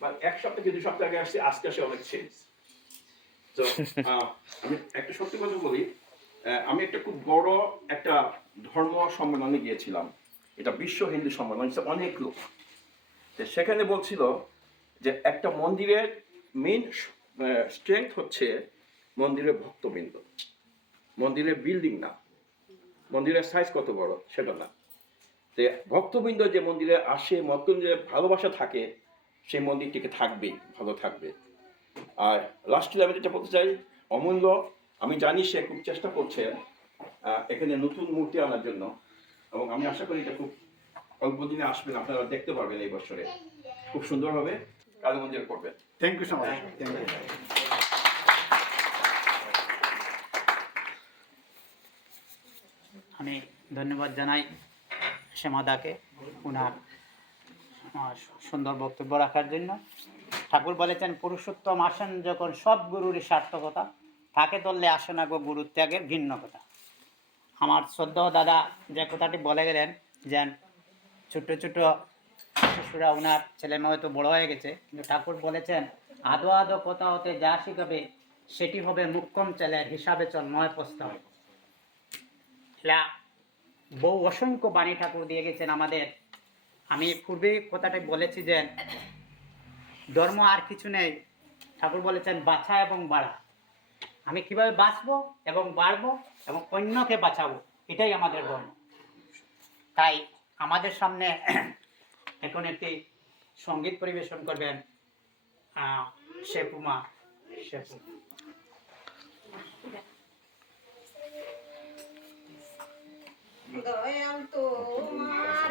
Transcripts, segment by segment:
মানে এক সপ্তাহ কি দুই সপ্তাহ আগে আসছি আজকে আসে অনেক চেঞ্জ তো আমি একটা সত্যি কথা বলি আমি একটা খুব বড় একটা ধর্ম সম্মেলনে গিয়েছিলাম। এটা বিশ্ব হিন্দু সম্মেলন অনেক লোক। সেখানে বলছিল যে একটা মন্দিরের মেইন স্ট্রেংথ হচ্ছে মন্দিরের ভক্তবৃন্দ। মন্দিরের বিল্ডিং না। মন্দিরের সাইজ কত বড় সেটা না। তো ভক্তবৃন্দ যে মন্দিরে আসে মন্দিরে ভালোবাসা থাকে সেই মন্দিরটিকে থাকবে ভালো থাকবে। আর লাস্টলি আমি যেটা বলতে চাই অমূল্য আমি জানি সে খুব চেষ্টা করছে এখানে নতুন মূর্তি আনার জন্য এবং আমি আশা করি এটা খুব অল্প দিনে আসবেন আপনারা দেখতে পারবেন এই বছরে। খুব সুন্দর হবে কালী মন্দির করবেন thank you so much thank you আমি ধন্যবাদ জানাই শ্যামাদাকে ওনার সুন্দর বক্তব্য রাখার জন্য। ঠাকুর বলেছেন, পুরুষোত্তম আসেন যখন সব গুরুরই সার্থকতা, তাকে ধরলে আসে না গো গুরুর ত্যাগের ভিন্ন কথা। আমার শ্রদ্ধ দাদা যে কথাটি বলে গেলেন যে ছোট্ট ছোট শিশুরা ওনার ছেলে মেয়ে হয়তো বড় হয়ে গেছে, কিন্তু ঠাকুর বলেছেন, আদো আদো কথা হতে যা শিখাবে, সেটি হবে মুখ্যম ছেলের হিসাবে চল নয় প্রস্তাব বহু অসংখ্য বাণী ঠাকুর দিয়ে গেছেন আমাদের আমি পূর্বে কথাটা বলেছি যে, ধর্ম আর কিছু নেই। ঠাকুর বলেছেন, বাছা এবং বাড়া। আমি কীভাবে বাঁচবো এবং বাড়বো এবং অন্যকে বাঁচাবো, এটাই আমাদের ধর্ম। তাই আমাদের সামনে এখন একটি সংগীত পরিবেশন করবেন শেপুমা শেপু দয়াল তোমার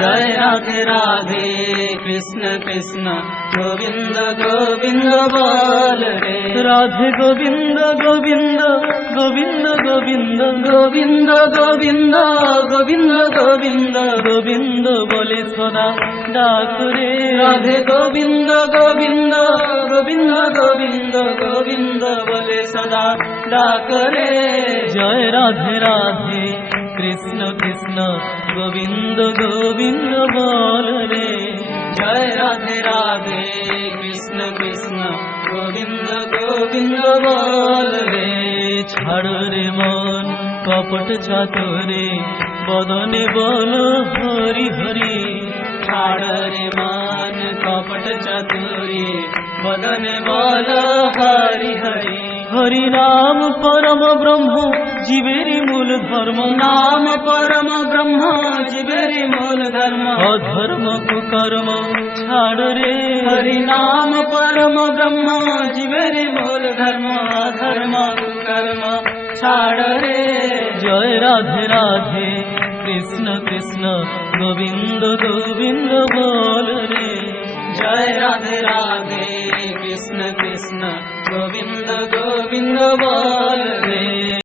জয় রাধে রাধে কৃষ্ণ কৃষ্ণ গোবিন্দ গোবিন্দ বল রে। রাধে গোবিন্দ গোবিন্দ গোবিন্দ গোবিন্দ গোবিন্দ গোবিন্দ গোবিন্দ গোবিন্দ গোবিন্দ বলে সদা ডাক রে রাধে গোবিন্দ গোবিন্দ গোবিন্দ গোবিন্দ গোবিন্দ বলে সদা ডাক রে জয় রাধে রাধে কৃষ্ণ কৃষ্ণ, গোবিন্দ গোবিন্দ বল রে। জয় রাধে রাধে কৃষ্ণ কৃষ্ণ, গোবিন্দ গোবিন্দ বল রে। ছাড় রে মন, কপট ছাতরে বদনে বল হরি হরি। ছাড় রে মান বদনে বল হরি হরি। হরি নাম পরম ব্রহ্ম জীবের মূল ধর্ম নাম পরম ব্রহ্ম জীবের মূল ধর্ম। অধর্ম কুকর্ম ছাড় রে। হরি নাম পরম ব্রহ্ম জীবের মূল ধর্ম অধর্ম কুকর্ম ছাড় রে। জয় রাধে রাধে কৃষ্ণ কৃষ্ণ গোবিন্দ গোবিন্দ বল রে। জয় রাধে রাধে কৃষ্ণ কৃষ্ণ গোবিন্দ গোবিন্দ বল রে।